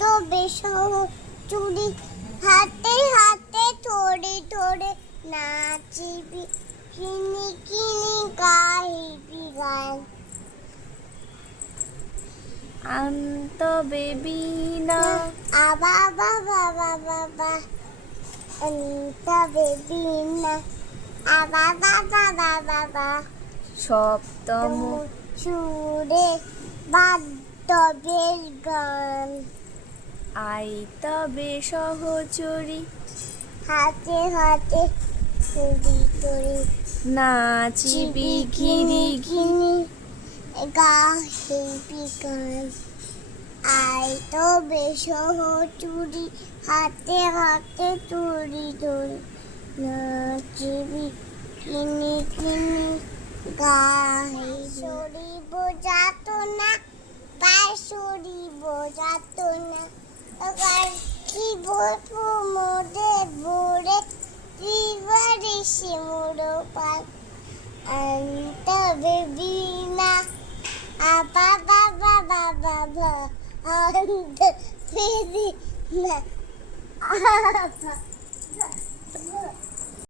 তো বেসহ চুরি হাতে হাতে থোড়ে থোড়ে নাচিবি কিনি কিনি গাইবি গান। আন্ত বেবি না। আবা বাবা বাবা বা অনিতা বেবি না। আবা বাবা বাবা বা সপ্তম সুরে বাদ্যবের গান। আই তবে সহচরি। হাতে হাতে চুরি চুরি নাচিবি গিরি গিনি গাহিবি গান আই তো বেসহ চুরি হাতে হাতে চুরি চুরি নাচিবি কিনি কিনি গাই সরি বোঝাতো না পায়ে বোঝাতো না কি বলব মোদে বোরে দিবারে সে মোড়ো পাল অন্ত বেবিনা আপা বাবা বাবা বা অন্ত বেবিনা আপা